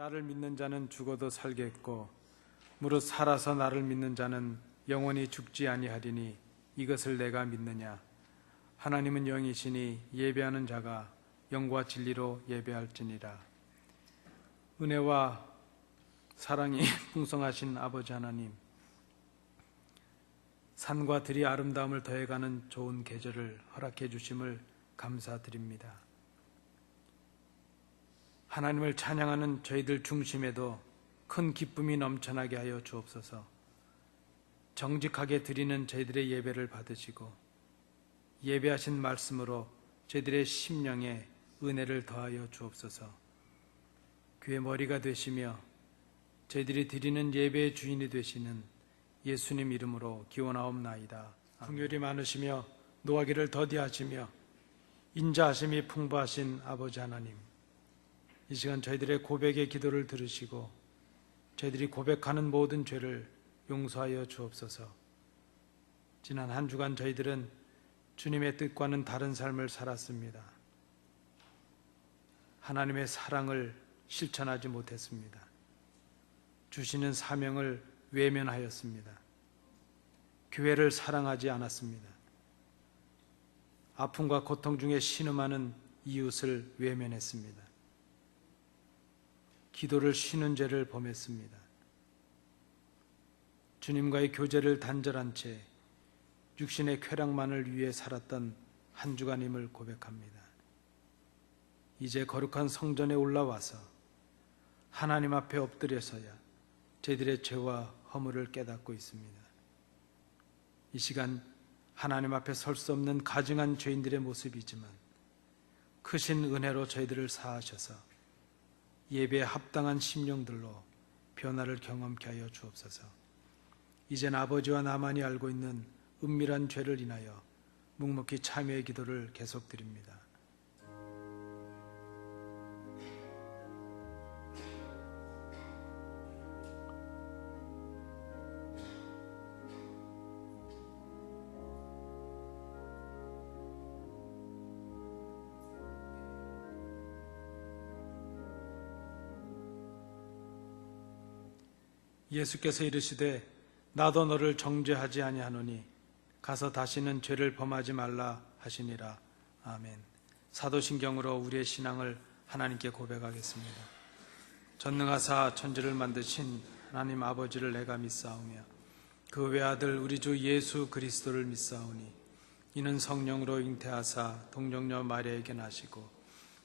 나를 믿는 자는 죽어도 살겠고 무릇 살아서 나를 믿는 자는 영원히 죽지 아니하리니 이것을 내가 믿느냐. 하나님은 영이시니 예배하는 자가 영과 진리로 예배할지니라. 은혜와 사랑이 풍성하신 아버지 하나님, 산과 들이 아름다움을 더해가는 좋은 계절을 허락해 주심을 감사드립니다. 하나님을 찬양하는 저희들 중심에도 큰 기쁨이 넘쳐나게 하여 주옵소서. 정직하게 드리는 저희들의 예배를 받으시고 예배하신 말씀으로 저희들의 심령에 은혜를 더하여 주옵소서. 교회 머리가 되시며 저희들이 드리는 예배의 주인이 되시는 예수님 이름으로 기원하옵나이다. 긍휼이 많으시며 노하기를 더디하시며 인자하심이 풍부하신 아버지 하나님, 이 시간 저희들의 고백의 기도를 들으시고 저희들이 고백하는 모든 죄를 용서하여 주옵소서. 지난 한 주간 저희들은 주님의 뜻과는 다른 삶을 살았습니다. 하나님의 사랑을 실천하지 못했습니다. 주시는 사명을 외면하였습니다. 교회를 사랑하지 않았습니다. 아픔과 고통 중에 신음하는 이웃을 외면했습니다. 기도를 쉬는 죄를 범했습니다. 주님과의 교제를 단절한 채 육신의 쾌락만을 위해 살았던 한 주간임을 고백합니다. 이제 거룩한 성전에 올라와서 하나님 앞에 엎드려서야 저희들의 죄와 허물을 깨닫고 있습니다. 이 시간 하나님 앞에 설 수 없는 가증한 죄인들의 모습이지만 크신 은혜로 저희들을 사하셔서 예배에 합당한 심령들로 변화를 경험케 하여 주옵소서. 이젠 아버지와 나만이 알고 있는 은밀한 죄를 인하여 묵묵히 참회의 기도를 계속드립니다. 예수께서 이르시되 나도 너를 정죄하지 아니하노니 가서 다시는 죄를 범하지 말라 하시니라. 아멘. 사도신경으로 우리의 신앙을 하나님께 고백하겠습니다. 전능하사 천지를 만드신 하나님 아버지를 내가 믿사오며 그 외아들 우리 주 예수 그리스도를 믿사오니 이는 성령으로 잉태하사 동정녀 마리아에게 나시고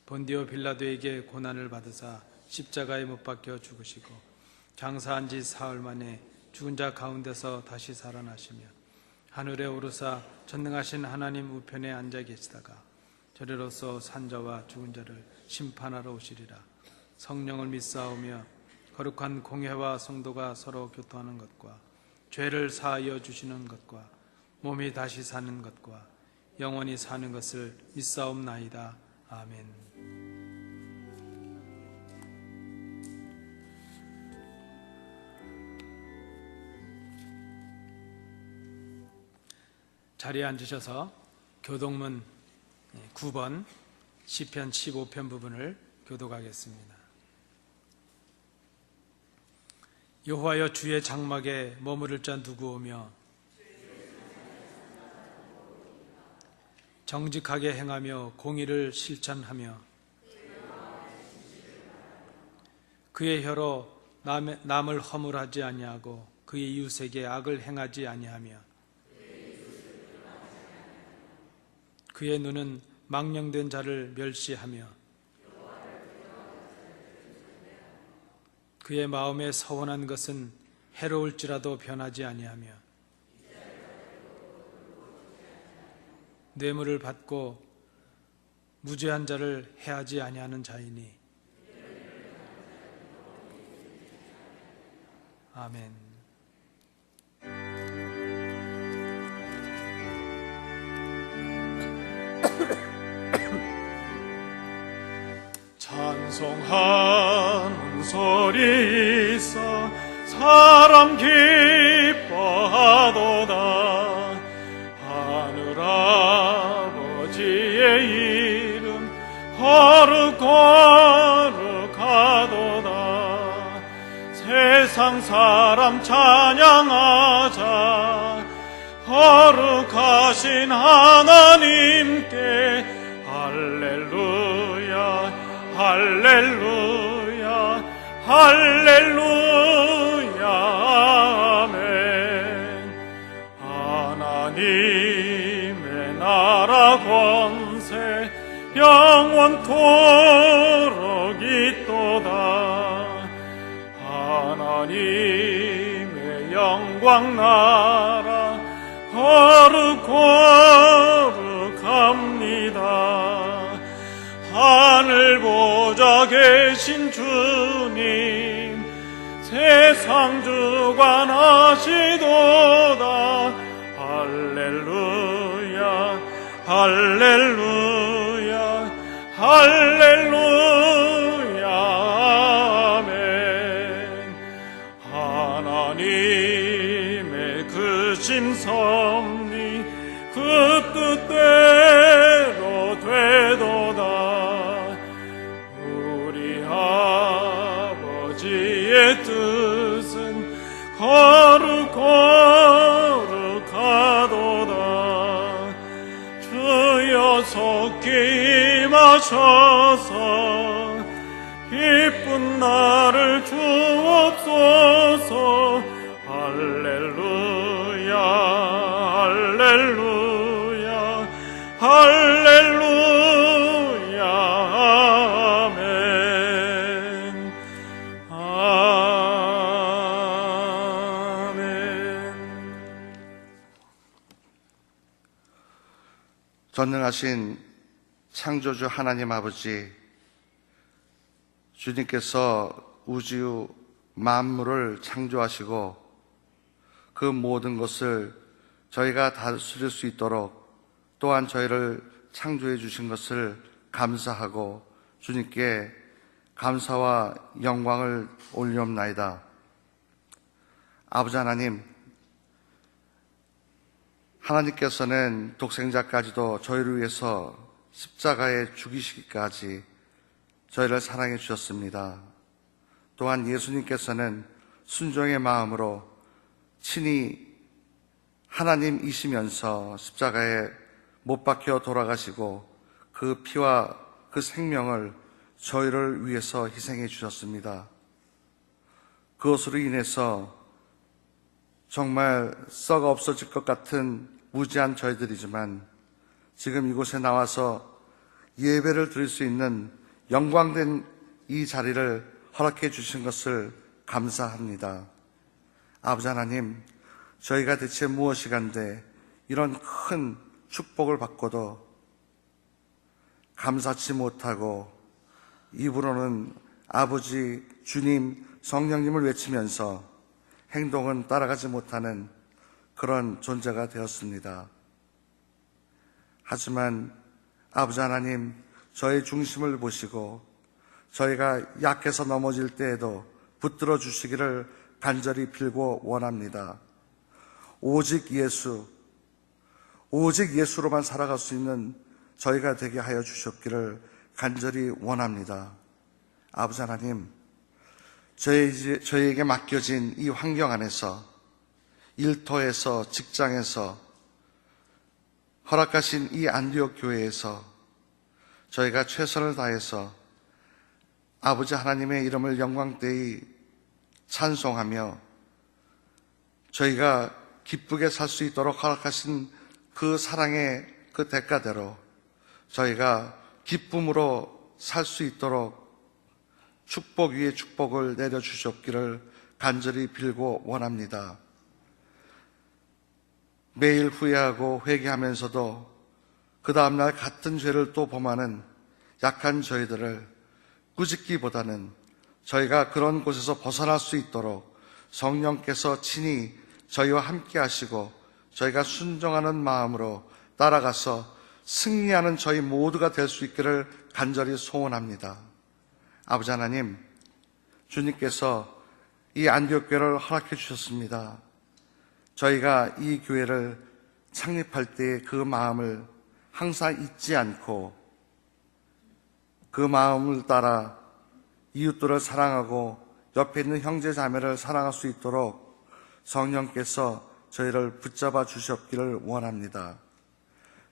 본디오 빌라도에게 고난을 받으사 십자가에 못 박혀 죽으시고 장사한 지 사흘 만에 죽은 자 가운데서 다시 살아나시며 하늘에 오르사 전능하신 하나님 우편에 앉아 계시다가 저리로서 산자와 죽은 자를 심판하러 오시리라. 성령을 믿사오며 거룩한 공회와 성도가 서로 교통하는 것과 죄를 사하여 주시는 것과 몸이 다시 사는 것과 영원히 사는 것을 믿사옵나이다. 아멘. 자리에 앉으셔서 교독문 9번 시편 15편 부분을 교독하겠습니다. 여호와여 주의 장막에 머무를 자 누구오며 정직하게 행하며 공의를 실천하며 그의 혀로 남을 허물하지 아니하고 그의 이웃에게 악을 행하지 아니하며 그의 눈은 망령된 자를 멸시하며 그의 마음에 서원한 것은 해로울지라도 변하지 아니하며 뇌물을 받고 무죄한 자를 해하지 아니하는 자이니. 아멘. 찬송하는 소리 있어 사람 기뻐하도다. 하늘 아버지의 이름 거룩하도다. 세상 사람 찬양하자. 거룩하신 하나님께 할렐루야 할렐루야 할렐루야 아멘. 하나님의 나라 권세 영원토록 있도다. 하나님의 영광 나라 거룩거룩합니다. 하늘 보좌 계신 주님 세상 주관하시도다. 할렐루야 할렐루야 할렐루야 아멘. 하나님의 크신 섭리 그 뜻대로 되도다. 우리 아버지의 뜻은 거룩거룩하도다. 주여 속히 임하셔서 기쁜 날을 주옵소서. 할렐루야 할렐루야 할렐루야 아멘 아멘. 전능하신 창조주 하나님 아버지, 주님께서 우주 만물을 창조하시고 그 모든 것을 저희가 다스릴 수 있도록 또한 저희를 창조해 주신 것을 감사하고 주님께 감사와 영광을 올리옵나이다. 아버지 하나님, 하나님께서는 독생자까지도 저희를 위해서 십자가에 죽이시기까지 저희를 사랑해 주셨습니다. 또한 예수님께서는 순종의 마음으로 친히 하나님이시면서 십자가에 못 박혀 돌아가시고 그 피와 그 생명을 저희를 위해서 희생해 주셨습니다. 그것으로 인해서 정말 썩어 없어질 것 같은 무지한 저희들이지만 지금 이곳에 나와서 예배를 드릴 수 있는 영광된 이 자리를 허락해 주신 것을 감사합니다. 아버지 하나님, 저희가 대체 무엇이간데 이런 큰 축복을 받고도 감사치 못하고 입으로는 아버지, 주님, 성령님을 외치면서 행동은 따라가지 못하는 그런 존재가 되었습니다. 하지만 아버지 하나님, 저의 중심을 보시고 저희가 약해서 넘어질 때에도 붙들어 주시기를 간절히 빌고 원합니다. 오직 예수로만 살아갈 수 있는 저희가 되게 하여 주셨기를 간절히 원합니다. 아버지 하나님, 저희에게 맡겨진 이 환경 안에서, 일터에서, 직장에서, 허락하신 이 안디옥 교회에서 저희가 최선을 다해서 아버지 하나님의 이름을 영광되이 찬송하며 저희가 기쁘게 살 수 있도록 허락하신 그 사랑의 그 대가대로 저희가 기쁨으로 살 수 있도록 축복 위에 축복을 내려주셨기를 간절히 빌고 원합니다. 매일 후회하고 회개하면서도 그 다음날 같은 죄를 또 범하는 약한 저희들을 꾸짖기보다는 저희가 그런 곳에서 벗어날 수 있도록 성령께서 친히 저희와 함께 하시고 저희가 순종하는 마음으로 따라가서 승리하는 저희 모두가 될 수 있기를 간절히 소원합니다. 아버지 하나님, 주님께서 이 안디옥 교회를 허락해 주셨습니다. 저희가 이 교회를 창립할 때 그 마음을 항상 잊지 않고 그 마음을 따라 이웃들을 사랑하고 옆에 있는 형제 자매를 사랑할 수 있도록 성령께서 저희를 붙잡아 주셨기를 원합니다.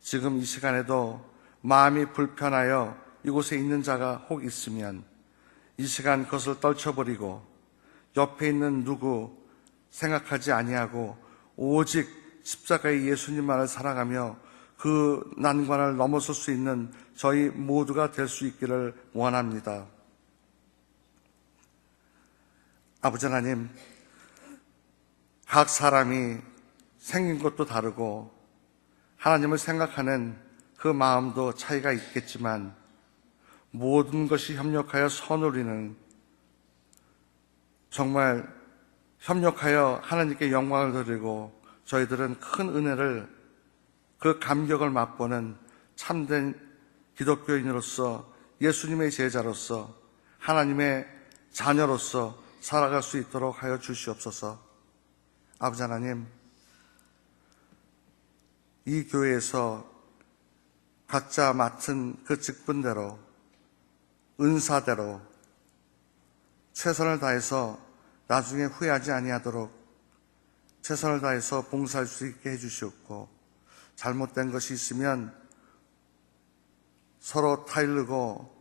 지금 이 시간에도 마음이 불편하여 이곳에 있는 자가 혹 있으면 이 시간 그것을 떨쳐버리고 옆에 있는 누구 생각하지 아니하고 오직 십자가의 예수님만을 살아가며 그 난관을 넘어설 수 있는 저희 모두가 될 수 있기를 원합니다. 아버지 하나님, 각 사람이 생긴 것도 다르고 하나님을 생각하는 그 마음도 차이가 있겠지만 모든 것이 협력하여 선을 이루는, 정말 협력하여 하나님께 영광을 드리고 저희들은 큰 은혜를, 그 감격을 맛보는 참된 기독교인으로서, 예수님의 제자로서, 하나님의 자녀로서 살아갈 수 있도록 하여 주시옵소서. 아버지 하나님, 이 교회에서 각자 맡은 그 직분대로, 은사대로 최선을 다해서 나중에 후회하지 아니하도록 최선을 다해서 봉사할 수 있게 해주시옵고, 잘못된 것이 있으면 서로 타일르고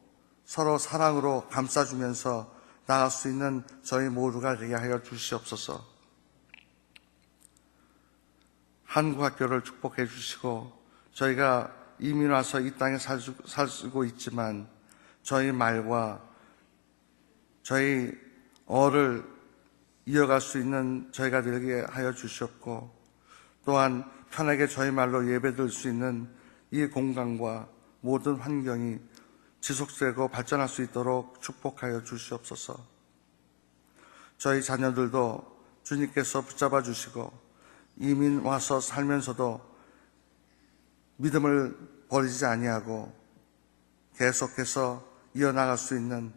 서로 사랑으로 감싸주면서 나갈 수 있는 저희 모두가 되게 하여 주시옵소서. 한국학교를 축복해 주시고, 저희가 이민 와서 이 땅에 살고 있지만 저희 말과 저희 어를 이어갈 수 있는 저희가 되게 하여 주시옵고, 또한 편하게 저희 말로 예배드릴 수 있는 이 공간과 모든 환경이 지속되고 발전할 수 있도록 축복하여 주시옵소서. 저희 자녀들도 주님께서 붙잡아 주시고 이민 와서 살면서도 믿음을 버리지 아니하고 계속해서 이어나갈 수 있는,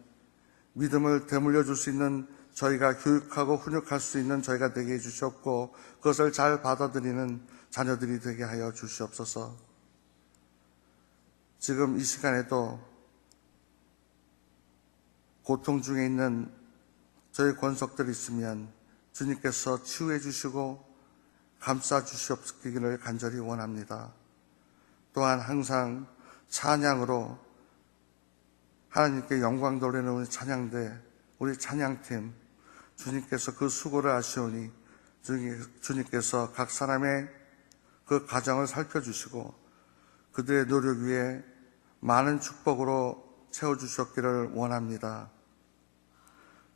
믿음을 되물려 줄 수 있는, 저희가 교육하고 훈육할 수 있는 저희가 되게 해주시옵고, 그것을 잘 받아들이는 자녀들이 되게 하여 주시옵소서. 지금 이 시간에도 고통 중에 있는 저희 권속들이 있으면 주님께서 치유해 주시고 감싸 주시옵기를 간절히 원합니다. 또한 항상 찬양으로 하나님께 영광 돌리는 우리 찬양대, 우리 찬양팀, 주님께서 그 수고를 아시오니 주님께서 각 사람의 그 가정을 살펴주시고 그들의 노력 위에 많은 축복으로 채워주셨기를 원합니다.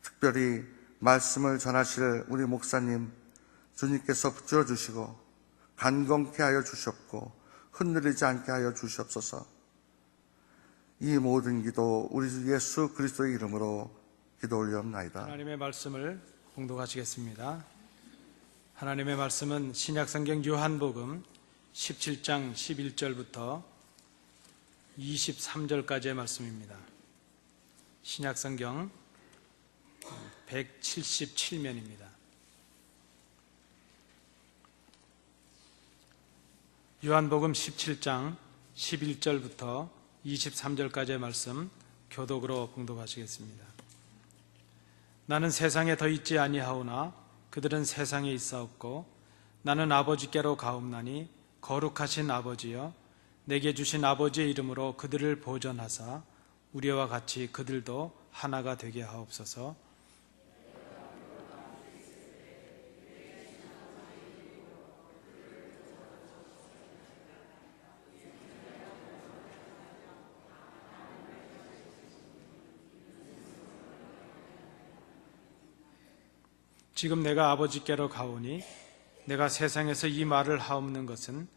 특별히 말씀을 전하실 우리 목사님, 주님께서 붙들어 주시고 간검케 하여 주셨고 흔들리지 않게 하여 주시옵소서. 이 모든 기도 우리 주 예수 그리스도의 이름으로 기도 올리옵나이다. 하나님의 말씀을 봉독하시겠습니다. 하나님의 말씀은 신약성경 요한복음 17장 11절부터 23절까지의 말씀입니다. 신약성경 177면입니다. 요한복음 17장 11절부터 23절까지의 말씀 교독으로 봉독하시겠습니다. 나는 세상에 더 있지 아니하오나 그들은 세상에 있사옵고 나는 아버지께로 가옵나니 거룩하신 아버지여 내게 주신 아버지의 이름으로 그들을 보전하사 우리와 같이 그들도 하나가 되게 하옵소서. 지금 내가 아버지께로 가오니 내가 세상에서 이 말을 하옵는 것은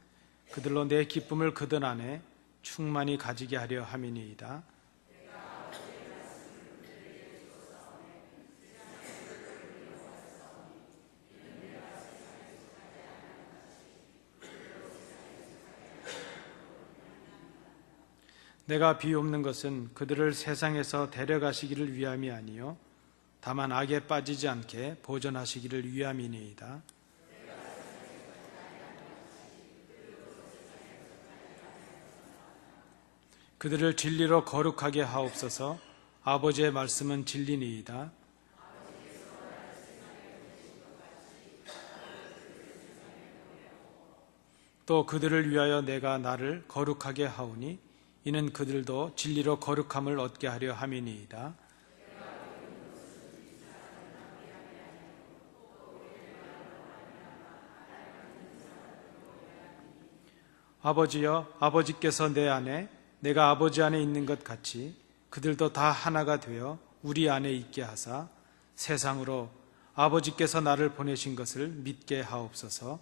그들로 내 기쁨을 그들 안에 충만히 가지게 하려 함이니이다. 내가 비옵는 것은 그들을 세상에서 데려가시기를 위함이 아니요 다만 악에 빠지지 않게 보전하시기를 위함이니이다. 그들을 진리로 거룩하게 하옵소서. 아버지의 말씀은 진리니이다. 또 그들을 위하여 내가 나를 거룩하게 하오니 이는 그들도 진리로 거룩함을 얻게 하려 함이니이다. 아버지여, 아버지께서 내 안에 내가 아버지 안에 있는 것 같이 그들도 다 하나가 되어 우리 안에 있게 하사 세상으로 아버지께서 나를 보내신 것을 믿게 하옵소서.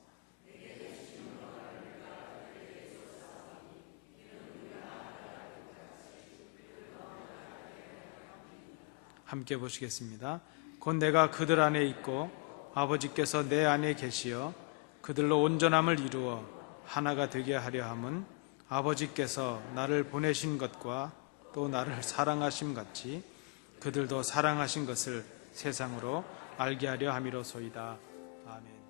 함께 보시겠습니다. 곧 내가 그들 안에 있고 아버지께서 내 안에 계시어 그들로 온전함을 이루어 하나가 되게 하려 함은 아버지께서 나를 보내신 것과 또 나를 사랑하심 같이 그들도 사랑하신 것을 세상으로 알게 하려 함이로소이다. 아멘.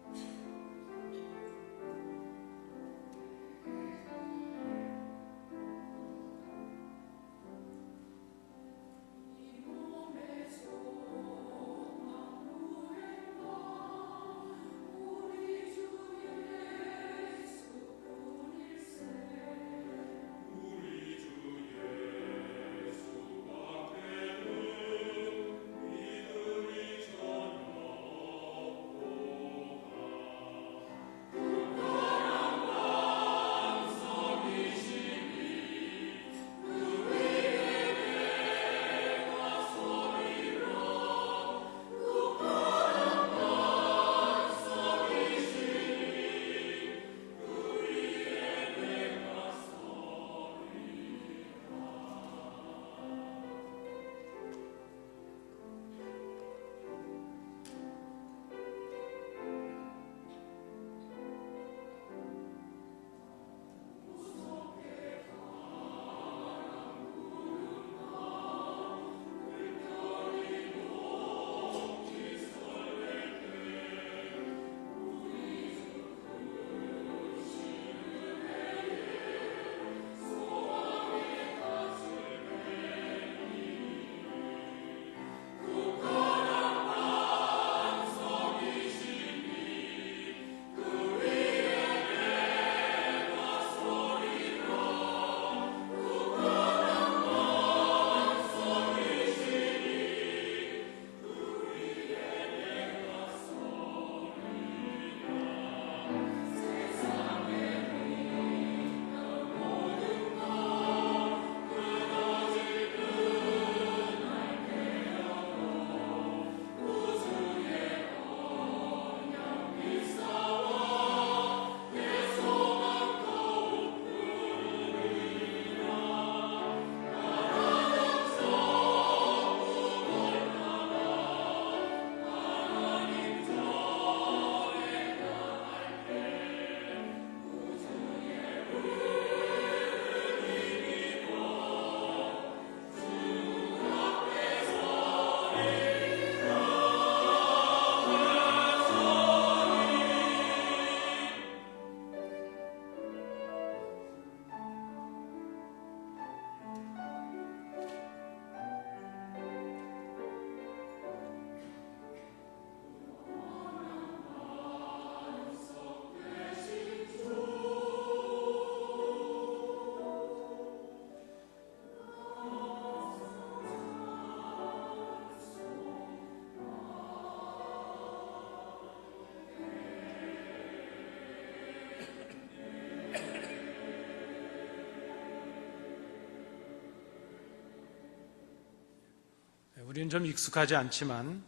우리는 좀 익숙하지 않지만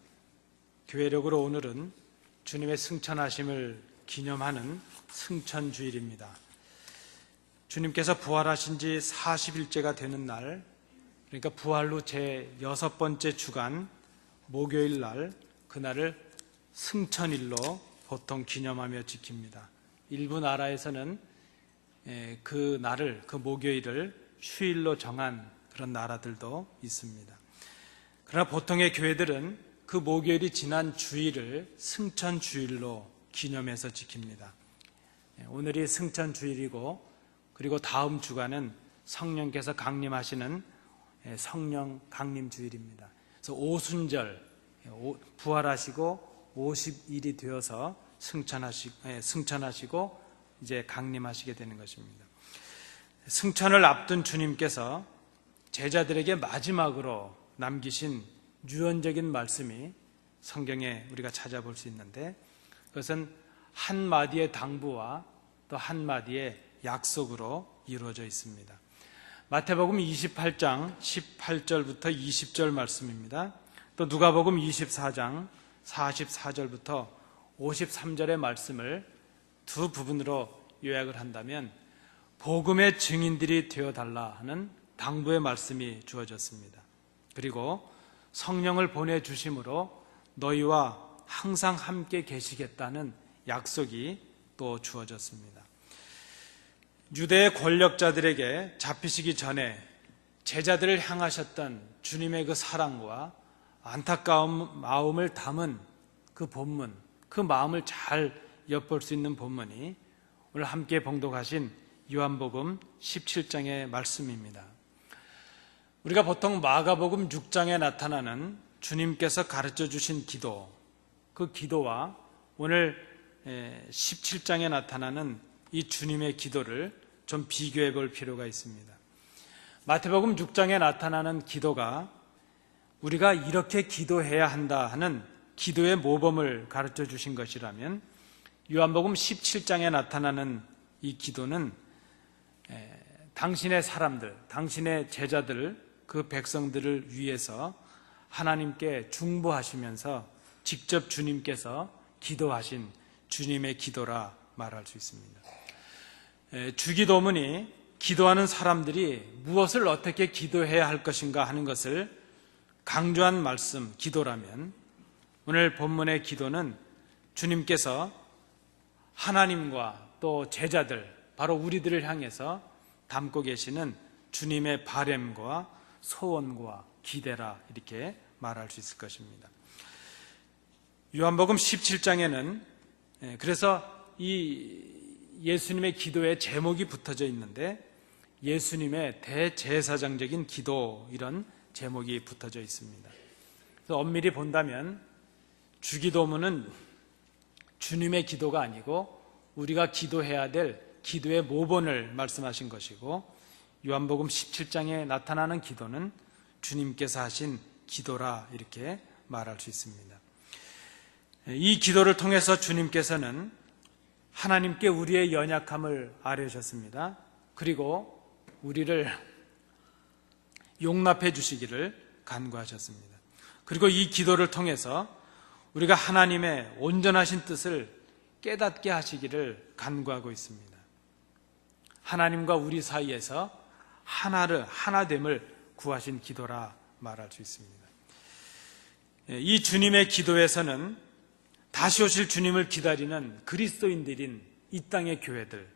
교회력으로 오늘은 주님의 승천하심을 기념하는 승천주일입니다. 주님께서 부활하신 지 40일째가 되는 날, 그러니까 부활 후 제 6번째 주간 목요일 날, 그날을 승천일로 보통 기념하며 지킵니다. 일부 나라에서는 그 날을, 그 목요일을 휴일로 정한 그런 나라들도 있습니다. 그러나 보통의 교회들은 그 목요일이 지난 주일을 승천주일로 기념해서 지킵니다. 오늘이 승천주일이고, 그리고 다음 주간은 성령께서 강림하시는 성령 강림주일입니다. 그래서 오순절, 부활하시고 50일이 되어서 승천하시고 이제 강림하시게 되는 것입니다. 승천을 앞둔 주님께서 제자들에게 마지막으로 남기신 유언적인 말씀이 성경에 우리가 찾아볼 수 있는데, 그것은 한마디의 당부와 또 한마디의 약속으로 이루어져 있습니다. 마태복음 28장 18절부터 20절 말씀입니다. 또 누가복음 24장 44절부터 53절의 말씀을 두 부분으로 요약을 한다면, 복음의 증인들이 되어달라 하는 당부의 말씀이 주어졌습니다. 그리고 성령을 보내주심으로 너희와 항상 함께 계시겠다는 약속이 또 주어졌습니다. 유대의 권력자들에게 잡히시기 전에 제자들을 향하셨던 주님의 그 사랑과 안타까운 마음을 담은 그 본문, 그 마음을 잘 엿볼 수 있는 본문이 오늘 함께 봉독하신 요한복음 17장의 말씀입니다. 우리가 보통 마가복음 6장에 나타나는 주님께서 가르쳐 주신 기도, 그 기도와 오늘 17장에 나타나는 이 주님의 기도를 좀 비교해 볼 필요가 있습니다. 마태복음 6장에 나타나는 기도가 우리가 이렇게 기도해야 한다 하는 기도의 모범을 가르쳐 주신 것이라면, 요한복음 17장에 나타나는 이 기도는 당신의 사람들, 당신의 제자들, 그 백성들을 위해서 하나님께 중보하시면서 직접 주님께서 기도하신 주님의 기도라 말할 수 있습니다. 주기도문이 기도하는 사람들이 무엇을 어떻게 기도해야 할 것인가 하는 것을 강조한 말씀, 기도라면, 오늘 본문의 기도는 주님께서 하나님과 또 제자들, 바로 우리들을 향해서 담고 계시는 주님의 바램과 소원과 기대라, 이렇게 말할 수 있을 것입니다. 요한복음 17장에는 그래서 이 예수님의 기도의 제목이 붙어져 있는데, 예수님의 대제사장적인 기도, 이런 제목이 붙어져 있습니다. 그래서 엄밀히 본다면 주기도문은 주님의 기도가 아니고 우리가 기도해야 될 기도의 모본을 말씀하신 것이고, 요한복음 17장에 나타나는 기도는 주님께서 하신 기도라, 이렇게 말할 수 있습니다. 이 기도를 통해서 주님께서는 하나님께 우리의 연약함을 아뢰셨습니다. 그리고 우리를 용납해 주시기를 간구하셨습니다. 그리고 이 기도를 통해서 우리가 하나님의 온전하신 뜻을 깨닫게 하시기를 간구하고 있습니다. 하나님과 우리 사이에서 하나됨을 구하신 기도라 말할 수 있습니다. 이 주님의 기도에서는 다시 오실 주님을 기다리는 그리스도인들인 이 땅의 교회들,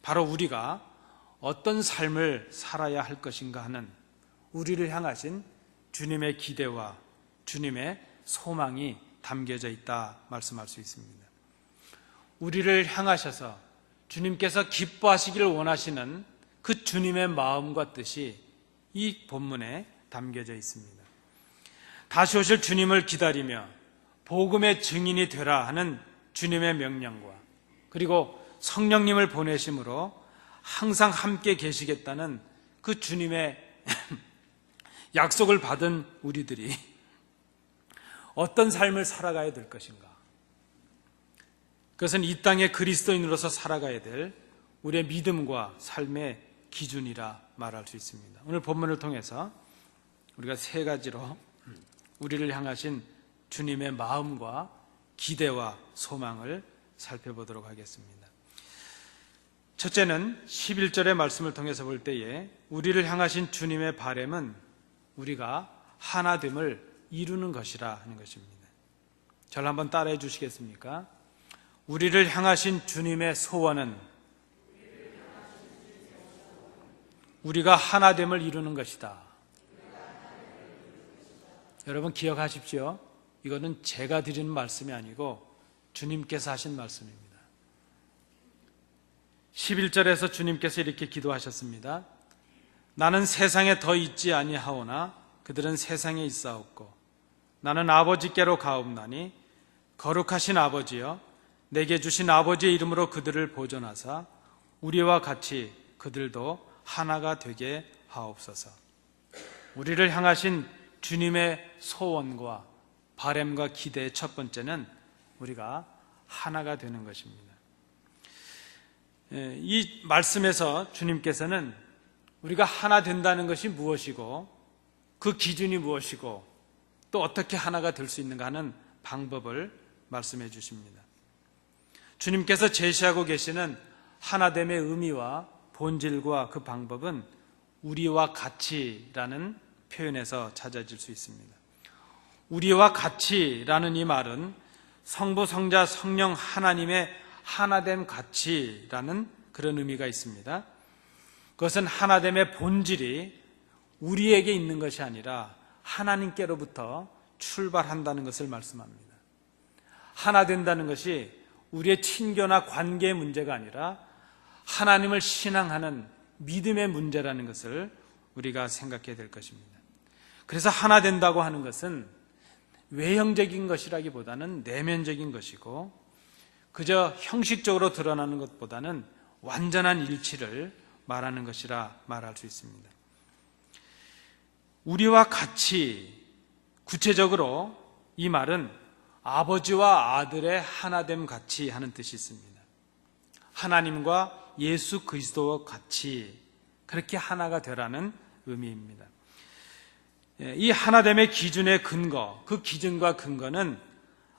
바로 우리가 어떤 삶을 살아야 할 것인가 하는 우리를 향하신 주님의 기대와 주님의 소망이 담겨져 있다 말씀할 수 있습니다. 우리를 향하셔서 주님께서 기뻐하시기를 원하시는 그 주님의 마음과 뜻이 이 본문에 담겨져 있습니다. 다시 오실 주님을 기다리며 복음의 증인이 되라 하는 주님의 명령과, 그리고 성령님을 보내심으로 항상 함께 계시겠다는 그 주님의 약속을 받은 우리들이 어떤 삶을 살아가야 될 것인가? 그것은 이 땅의 그리스도인으로서 살아가야 될 우리의 믿음과 삶의 기준이라 말할 수 있습니다. 오늘 본문을 통해서 우리가 세 가지로 우리를 향하신 주님의 마음과 기대와 소망을 살펴보도록 하겠습니다. 첫째는 11절의 말씀을 통해서 볼 때에 우리를 향하신 주님의 바램은 우리가 하나됨을 이루는 것이라 하는 것입니다. 저를 한번 따라해 주시겠습니까? 우리를 향하신 주님의 소원은 우리가 하나됨을 이루는 것이다. 여러분 기억하십시오. 이거는 제가 드리는 말씀이 아니고 주님께서 하신 말씀입니다. 11절에서 주님께서 이렇게 기도하셨습니다. 나는 세상에 더 있지 아니하오나 그들은 세상에 있사옵고 나는 아버지께로 가옵나니 거룩하신 아버지여 내게 주신 아버지의 이름으로 그들을 보존하사 우리와 같이 그들도 하나가 되게 하옵소서. 우리를 향하신 주님의 소원과 바램과 기대의 첫 번째는 우리가 하나가 되는 것입니다. 이 말씀에서 주님께서는 우리가 하나 된다는 것이 무엇이고 그 기준이 무엇이고 또 어떻게 하나가 될 수 있는가 하는 방법을 말씀해 주십니다. 주님께서 제시하고 계시는 하나됨의 의미와 본질과 그 방법은 우리와 같이라는 표현에서 찾아질 수 있습니다. 우리와 같이라는 이 말은 성부, 성자, 성령 하나님의 하나됨 같이라는 그런 의미가 있습니다. 그것은 하나됨의 본질이 우리에게 있는 것이 아니라 하나님께로부터 출발한다는 것을 말씀합니다. 하나 된다는 것이 우리의 친교나 관계의 문제가 아니라 하나님을 신앙하는 믿음의 문제라는 것을 우리가 생각해야 될 것입니다. 그래서 하나 된다고 하는 것은 외형적인 것이라기보다는 내면적인 것이고 그저 형식적으로 드러나는 것보다는 완전한 일치를 말하는 것이라 말할 수 있습니다. 우리와 같이, 구체적으로 이 말은 아버지와 아들의 하나됨 같이 하는 뜻이 있습니다. 하나님과 예수 그리스도와 같이 그렇게 하나가 되라는 의미입니다. 이 하나됨의 기준의 근거, 그 기준과 근거는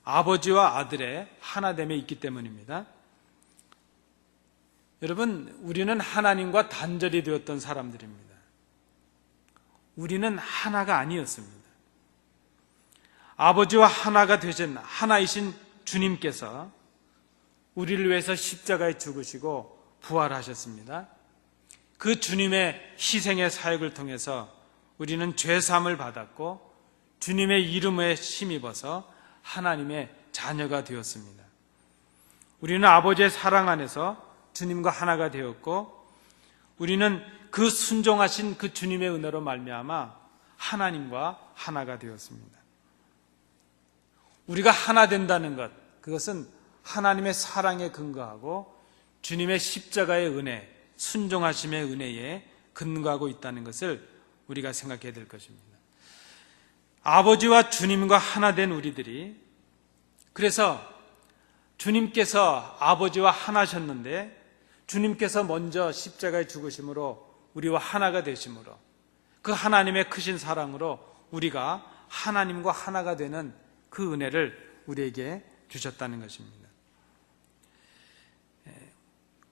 아버지와 아들의 하나됨에 있기 때문입니다. 여러분, 우리는 하나님과 단절이 되었던 사람들입니다. 우리는 하나가 아니었습니다. 아버지와 하나가 되신 하나이신 주님께서 우리를 위해서 십자가에 죽으시고 부활하셨습니다. 그 주님의 희생의 사역을 통해서 우리는 죄사함을 받았고 주님의 이름에 힘입어서 하나님의 자녀가 되었습니다. 우리는 아버지의 사랑 안에서 주님과 하나가 되었고 우리는 그 순종하신 그 주님의 은혜로 말미암아 하나님과 하나가 되었습니다. 우리가 하나 된다는 것, 그것은 하나님의 사랑에 근거하고 주님의 십자가의 은혜, 순종하심의 은혜에 근거하고 있다는 것을 우리가 생각해야 될 것입니다. 아버지와 주님과 하나 된 우리들이, 그래서 주님께서 아버지와 하나셨는데 주님께서 먼저 십자가에 죽으심으로 우리와 하나가 되심으로 그 하나님의 크신 사랑으로 우리가 하나님과 하나가 되는 그 은혜를 우리에게 주셨다는 것입니다.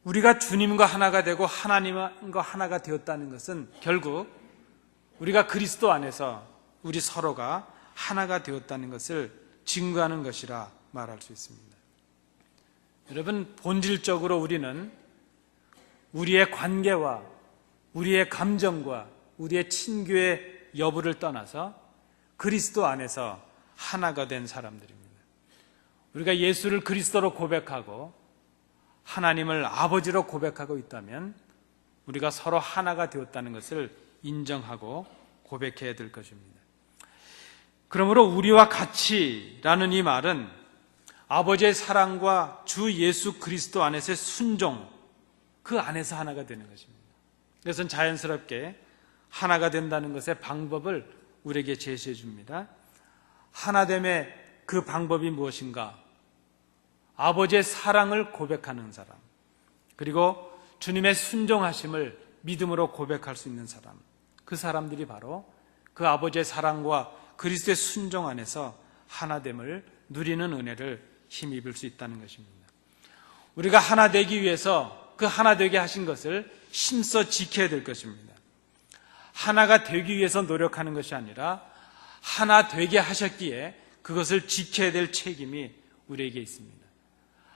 우리가 주님과 하나가 되고 하나님과 하나가 되었다는 것은 결국 우리가 그리스도 안에서 우리 서로가 하나가 되었다는 것을 증거하는 것이라 말할 수 있습니다. 여러분, 본질적으로 우리는 우리의 관계와 우리의 감정과 우리의 친교의 여부를 떠나서 그리스도 안에서 하나가 된 사람들입니다. 우리가 예수를 그리스도로 고백하고 하나님을 아버지로 고백하고 있다면 우리가 서로 하나가 되었다는 것을 인정하고 고백해야 될 것입니다. 그러므로 우리와 같이라는 이 말은 아버지의 사랑과 주 예수 그리스도 안에서의 순종, 그 안에서 하나가 되는 것입니다. 그래서 자연스럽게 하나가 된다는 것의 방법을 우리에게 제시해 줍니다. 하나됨의 그 방법이 무엇인가? 아버지의 사랑을 고백하는 사람, 그리고 주님의 순종하심을 믿음으로 고백할 수 있는 사람, 그 사람들이 바로 그 아버지의 사랑과 그리스도의 순종 안에서 하나됨을 누리는 은혜를 힘입을 수 있다는 것입니다. 우리가 하나 되기 위해서 그 하나 되게 하신 것을 힘써 지켜야 될 것입니다. 하나가 되기 위해서 노력하는 것이 아니라 하나 되게 하셨기에 그것을 지켜야 될 책임이 우리에게 있습니다.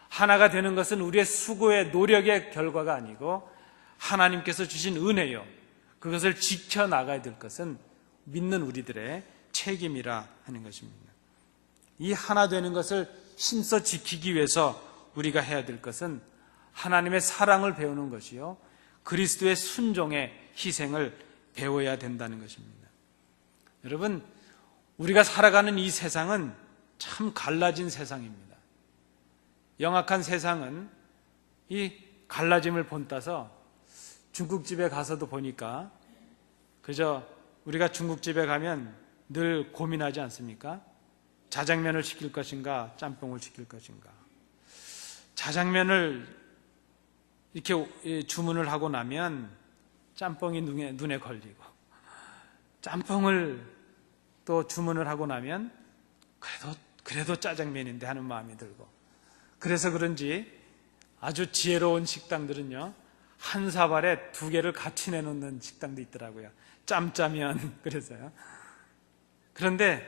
하나가 되는 것은 우리의 수고의 노력의 결과가 아니고 하나님께서 주신 은혜요, 그것을 지켜나가야 될 것은 믿는 우리들의 책임이라 하는 것입니다. 이 하나 되는 것을 힘써 지키기 위해서 우리가 해야 될 것은 하나님의 사랑을 배우는 것이요, 그리스도의 순종의 희생을 배워야 된다는 것입니다. 여러분, 우리가 살아가는 이 세상은 참 갈라진 세상입니다. 영악한 세상은 이 갈라짐을 본따서 중국집에 가서도 보니까 그저 우리가 중국집에 가면 늘 고민하지 않습니까? 자장면을 시킬 것인가 짬뽕을 시킬 것인가. 자장면을 이렇게 주문을 하고 나면 짬뽕이 눈에 걸리고, 짬뽕을 또 주문을 하고 나면 그래도 짜장면인데 하는 마음이 들고, 그래서 그런지 아주 지혜로운 식당들은요, 한 사발에 두 개를 같이 내놓는 식당도 있더라고요. 짬짜면. 그래서요. 그런데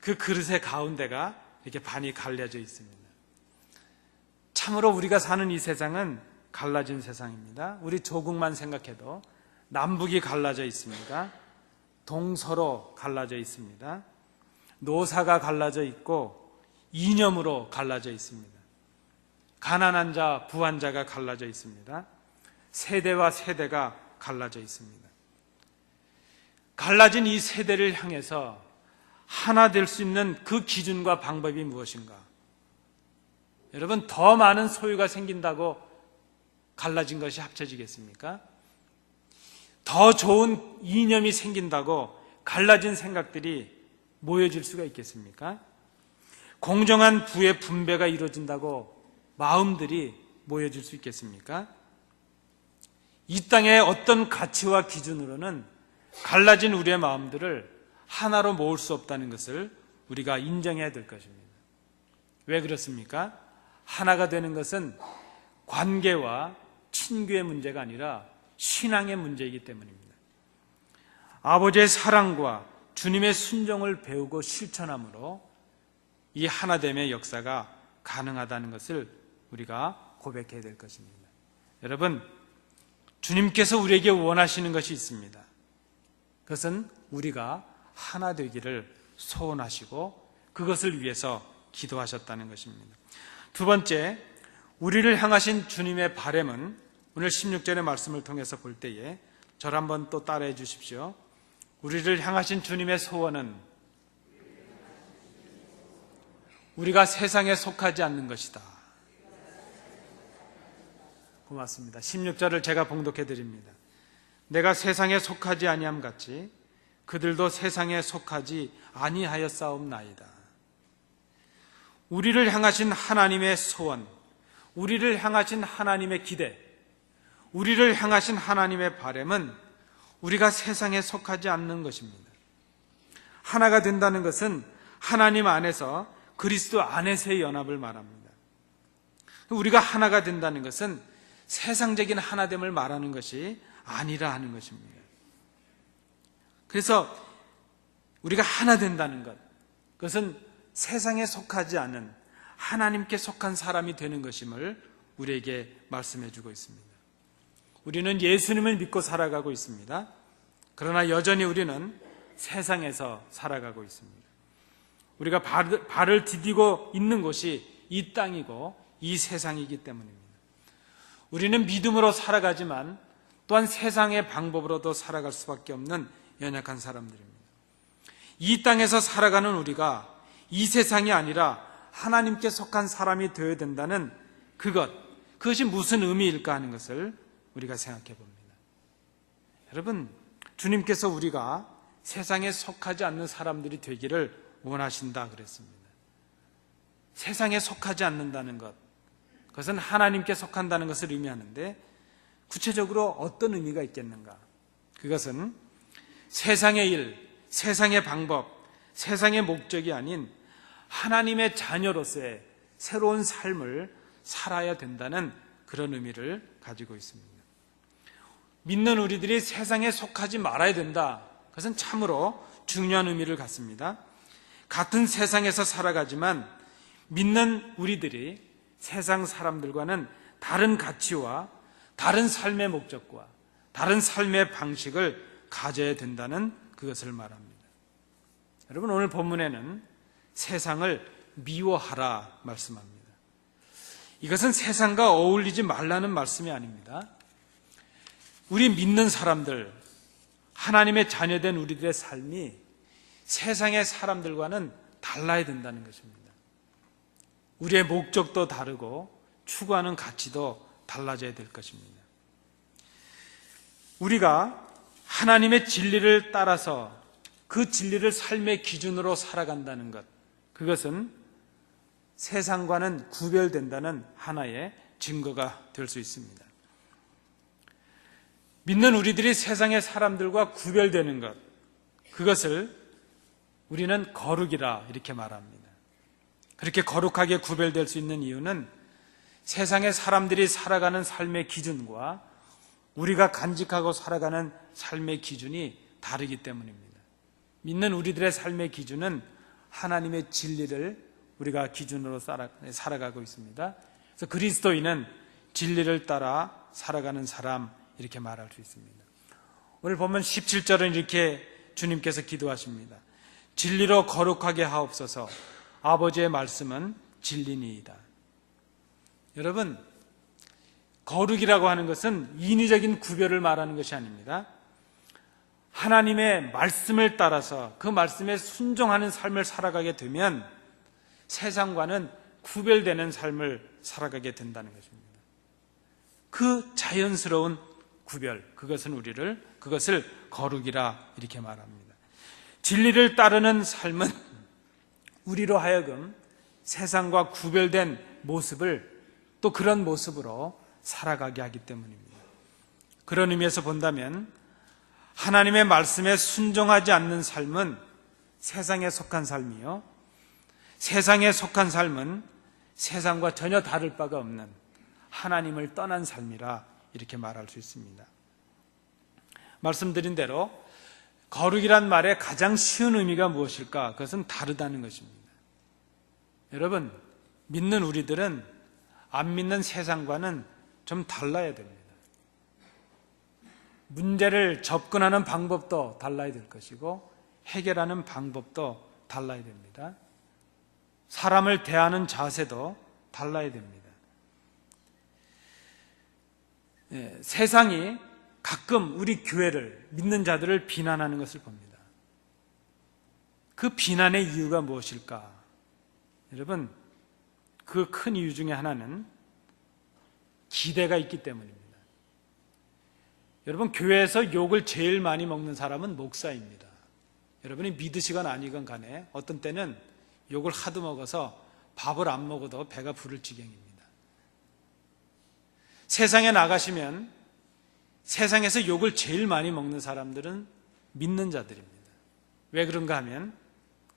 그 그릇의 가운데가 이렇게 반이 갈려져 있습니다. 참으로 우리가 사는 이 세상은 갈라진 세상입니다. 우리 조국만 생각해도 남북이 갈라져 있습니다. 동서로 갈라져 있습니다. 노사가 갈라져 있고 이념으로 갈라져 있습니다. 가난한 자, 부한 자가 갈라져 있습니다. 세대와 세대가 갈라져 있습니다. 갈라진 이 세대를 향해서 하나 될 수 있는 그 기준과 방법이 무엇인가? 여러분, 더 많은 소유가 생긴다고 갈라진 것이 합쳐지겠습니까? 더 좋은 이념이 생긴다고 갈라진 생각들이 모여질 수가 있겠습니까? 공정한 부의 분배가 이루어진다고 마음들이 모여질 수 있겠습니까? 이 땅의 어떤 가치와 기준으로는 갈라진 우리의 마음들을 하나로 모을 수 없다는 것을 우리가 인정해야 될 것입니다. 왜 그렇습니까? 하나가 되는 것은 관계와 친교의 문제가 아니라 신앙의 문제이기 때문입니다. 아버지의 사랑과 주님의 순종을 배우고 실천함으로 이 하나됨의 역사가 가능하다는 것을 우리가 고백해야 될 것입니다. 여러분, 주님께서 우리에게 원하시는 것이 있습니다. 그것은 우리가 하나 되기를 소원하시고 그것을 위해서 기도하셨다는 것입니다. 두 번째, 우리를 향하신 주님의 바람은 오늘 16절의 말씀을 통해서 볼 때에 저를 한번 또 따라해 주십시오. 우리를 향하신 주님의 소원은 우리가 세상에 속하지 않는 것이다. 고맙습니다. 16절을 제가 봉독해 드립니다. 내가 세상에 속하지 아니함 같이 그들도 세상에 속하지 아니하였사옵나이다. 우리를 향하신 하나님의 소원, 우리를 향하신 하나님의 기대, 우리를 향하신 하나님의 바람은 우리가 세상에 속하지 않는 것입니다. 하나가 된다는 것은 하나님 안에서 그리스도 안에서의 연합을 말합니다. 우리가 하나가 된다는 것은 세상적인 하나됨을 말하는 것이 아니라 하는 것입니다. 그래서 우리가 하나 된다는 것, 그것은 세상에 속하지 않은 하나님께 속한 사람이 되는 것임을 우리에게 말씀해 주고 있습니다. 우리는 예수님을 믿고 살아가고 있습니다. 그러나 여전히 우리는 세상에서 살아가고 있습니다. 우리가 발을 디디고 있는 곳이 이 땅이고 이 세상이기 때문입니다. 우리는 믿음으로 살아가지만 또한 세상의 방법으로도 살아갈 수밖에 없는 연약한 사람들입니다. 이 땅에서 살아가는 우리가 이 세상이 아니라 하나님께 속한 사람이 되어야 된다는 그것이 무슨 의미일까 하는 것을 우리가 생각해 봅니다. 여러분, 주님께서 우리가 세상에 속하지 않는 사람들이 되기를 원하신다 그랬습니다. 세상에 속하지 않는다는 것, 그것은 하나님께 속한다는 것을 의미하는데 구체적으로 어떤 의미가 있겠는가? 그것은 세상의 일, 세상의 방법, 세상의 목적이 아닌 하나님의 자녀로서의 새로운 삶을 살아야 된다는 그런 의미를 가지고 있습니다. 믿는 우리들이 세상에 속하지 말아야 된다. 그것은 참으로 중요한 의미를 갖습니다. 같은 세상에서 살아가지만 믿는 우리들이 세상 사람들과는 다른 가치와 다른 삶의 목적과 다른 삶의 방식을 가져야 된다는 그것을 말합니다. 여러분, 오늘 본문에는 세상을 미워하라 말씀합니다. 이것은 세상과 어울리지 말라는 말씀이 아닙니다. 우리 믿는 사람들, 하나님의 자녀된 우리들의 삶이 세상의 사람들과는 달라야 된다는 것입니다. 우리의 목적도 다르고 추구하는 가치도 달라져야 될 것입니다. 우리가 하나님의 진리를 따라서 그 진리를 삶의 기준으로 살아간다는 것, 그것은 세상과는 구별된다는 하나의 증거가 될 수 있습니다. 믿는 우리들이 세상의 사람들과 구별되는 것, 그것을 우리는 거룩이라 이렇게 말합니다. 그렇게 거룩하게 구별될 수 있는 이유는 세상의 사람들이 살아가는 삶의 기준과 우리가 간직하고 살아가는 삶의 기준이 다르기 때문입니다. 믿는 우리들의 삶의 기준은 하나님의 진리를 우리가 기준으로 살아가고 있습니다. 그래서 그리스도인은 진리를 따라 살아가는 사람, 이렇게 말할 수 있습니다. 오늘 보면 17절은 이렇게 주님께서 기도하십니다. 진리로 거룩하게 하옵소서. 아버지의 말씀은 진리니이다. 여러분, 거룩이라고 하는 것은 인위적인 구별을 말하는 것이 아닙니다. 하나님의 말씀을 따라서 그 말씀에 순종하는 삶을 살아가게 되면 세상과는 구별되는 삶을 살아가게 된다는 것입니다. 그 자연스러운 구별, 그것을 거룩이라 이렇게 말합니다. 진리를 따르는 삶은 우리로 하여금 세상과 구별된 모습을 또 그런 모습으로 살아가게 하기 때문입니다. 그런 의미에서 본다면 하나님의 말씀에 순종하지 않는 삶은 세상에 속한 삶이요, 세상에 속한 삶은 세상과 전혀 다를 바가 없는 하나님을 떠난 삶이라 이렇게 말할 수 있습니다. 말씀드린 대로 거룩이란 말의 가장 쉬운 의미가 무엇일까? 그것은 다르다는 것입니다. 여러분, 믿는 우리들은 안 믿는 세상과는 좀 달라야 됩니다. 문제를 접근하는 방법도 달라야 될 것이고 해결하는 방법도 달라야 됩니다. 사람을 대하는 자세도 달라야 됩니다. 세상이 가끔 우리 교회를, 믿는 자들을 비난하는 것을 봅니다. 그 비난의 이유가 무엇일까? 여러분, 그 큰 이유 중에 하나는 기대가 있기 때문입니다. 여러분, 교회에서 욕을 제일 많이 먹는 사람은 목사입니다. 여러분이 믿으시건 아니건 간에 어떤 때는 욕을 하도 먹어서 밥을 안 먹어도 배가 부를 지경입니다. 세상에 나가시면 세상에서 욕을 제일 많이 먹는 사람들은 믿는 자들입니다. 왜 그런가 하면,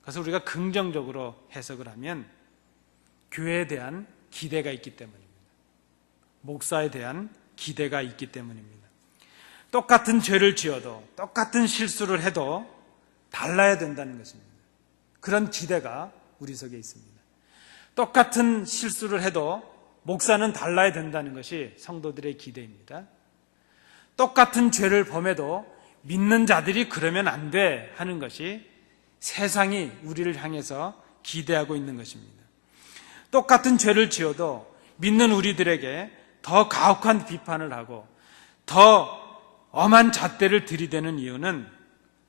그래서 우리가 긍정적으로 해석을 하면 교회에 대한 기대가 있기 때문입니다. 목사에 대한 기대가 있기 때문입니다. 똑같은 죄를 지어도, 똑같은 실수를 해도 달라야 된다는 것입니다. 그런 기대가 우리 속에 있습니다. 똑같은 실수를 해도 목사는 달라야 된다는 것이 성도들의 기대입니다. 똑같은 죄를 범해도 믿는 자들이 그러면 안 돼 하는 것이 세상이 우리를 향해서 기대하고 있는 것입니다. 똑같은 죄를 지어도 믿는 우리들에게 더 가혹한 비판을 하고 더 엄한 잣대를 들이대는 이유는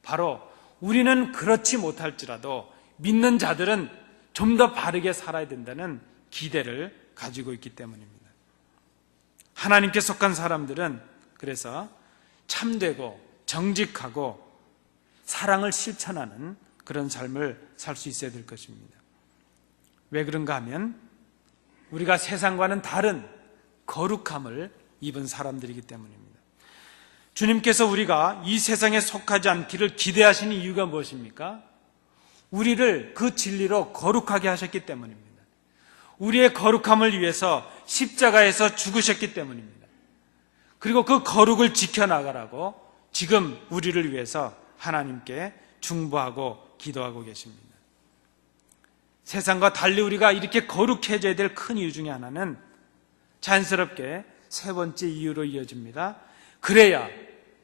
바로 우리는 그렇지 못할지라도 믿는 자들은 좀 더 바르게 살아야 된다는 기대를 가지고 있기 때문입니다. 하나님께 속한 사람들은 그래서 참되고 정직하고 사랑을 실천하는 그런 삶을 살 수 있어야 될 것입니다. 왜 그런가 하면 우리가 세상과는 다른 거룩함을 입은 사람들이기 때문입니다. 주님께서 우리가 이 세상에 속하지 않기를 기대하시는 이유가 무엇입니까? 우리를 그 진리로 거룩하게 하셨기 때문입니다. 우리의 거룩함을 위해서 십자가에서 죽으셨기 때문입니다. 그리고 그 거룩을 지켜나가라고 지금 우리를 위해서 하나님께 중보하고 기도하고 계십니다. 세상과 달리 우리가 이렇게 거룩해져야 될 큰 이유 중에 하나는 자연스럽게 세 번째 이유로 이어집니다. 그래야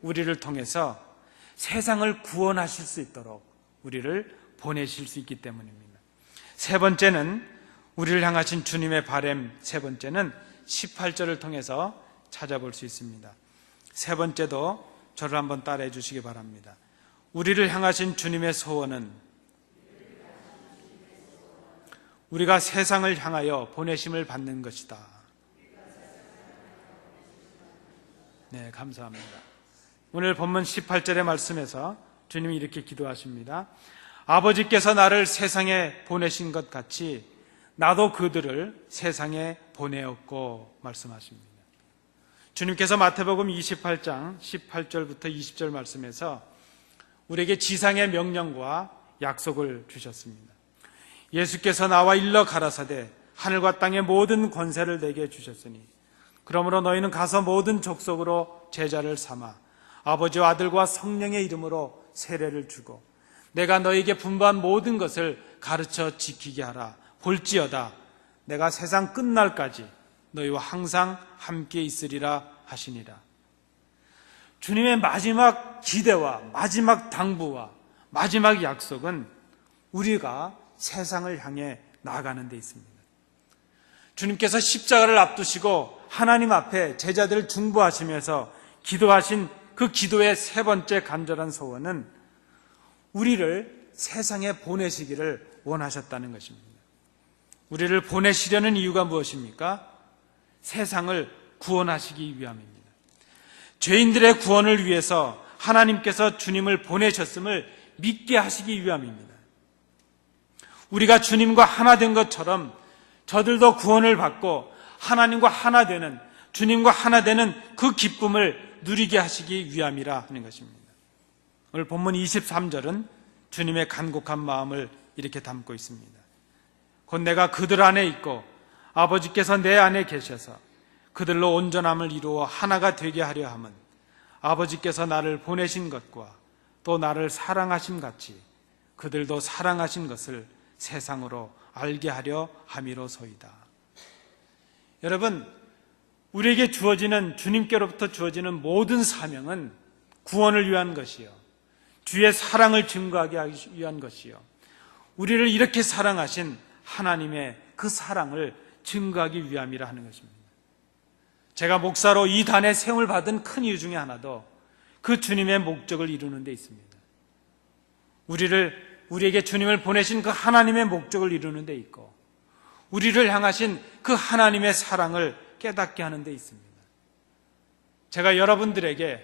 우리를 통해서 세상을 구원하실 수 있도록 우리를 보내실 수 있기 때문입니다. 세 번째는 우리를 향하신 주님의 바람, 세 번째는 18절을 통해서 찾아볼 수 있습니다. 세 번째도 저를 한번 따라해 주시기 바랍니다. 우리를 향하신 주님의 소원은 우리가 세상을 향하여 보내심을 받는 것이다. 네, 감사합니다. 오늘 본문 18절의 말씀에서 주님이 이렇게 기도하십니다. 아버지께서 나를 세상에 보내신 것 같이 나도 그들을 세상에 보내었고 말씀하십니다. 주님께서 마태복음 28장 18절부터 20절 말씀에서 우리에게 지상의 명령과 약속을 주셨습니다. 예수께서 나와 일러 가라사대 하늘과 땅의 모든 권세를 내게 주셨으니 그러므로 너희는 가서 모든 족속으로 제자를 삼아 아버지와 아들과 성령의 이름으로 세례를 주고 내가 너희에게 분부한 모든 것을 가르쳐 지키게 하라. 볼지어다 내가 세상 끝날까지 너희와 항상 함께 있으리라 하시니라. 주님의 마지막 기대와 마지막 당부와 마지막 약속은 우리가 세상을 향해 나아가는 데 있습니다. 주님께서 십자가를 앞두시고 하나님 앞에 제자들을 중보하시면서 기도하신 그 기도의 세 번째 간절한 소원은 우리를 세상에 보내시기를 원하셨다는 것입니다. 우리를 보내시려는 이유가 무엇입니까? 세상을 구원하시기 위함입니다. 죄인들의 구원을 위해서 하나님께서 주님을 보내셨음을 믿게 하시기 위함입니다. 우리가 주님과 하나 된 것처럼 저들도 구원을 받고 하나님과 하나 되는, 주님과 하나 되는 그 기쁨을 누리게 하시기 위함이라 하는 것입니다. 오늘 본문 23절은 주님의 간곡한 마음을 이렇게 담고 있습니다. 곧 내가 그들 안에 있고 아버지께서 내 안에 계셔서 그들로 온전함을 이루어 하나가 되게 하려 함은 아버지께서 나를 보내신 것과 또 나를 사랑하심 같이 그들도 사랑하신 것을 세상으로 알게 하려 함이로소이다. 여러분, 우리에게 주어지는, 주님께로부터 주어지는 모든 사명은 구원을 위한 것이요, 주의 사랑을 증거하기 위한 것이요, 우리를 이렇게 사랑하신 하나님의 그 사랑을 증거하기 위함이라 하는 것입니다. 제가 목사로 이 단에 세움을 받은 큰 이유 중에 하나도 그 주님의 목적을 이루는 데 있습니다. 우리에게 주님을 보내신 그 하나님의 목적을 이루는 데 있고, 우리를 향하신 그 하나님의 사랑을 깨닫게 하는 데 있습니다. 제가 여러분들에게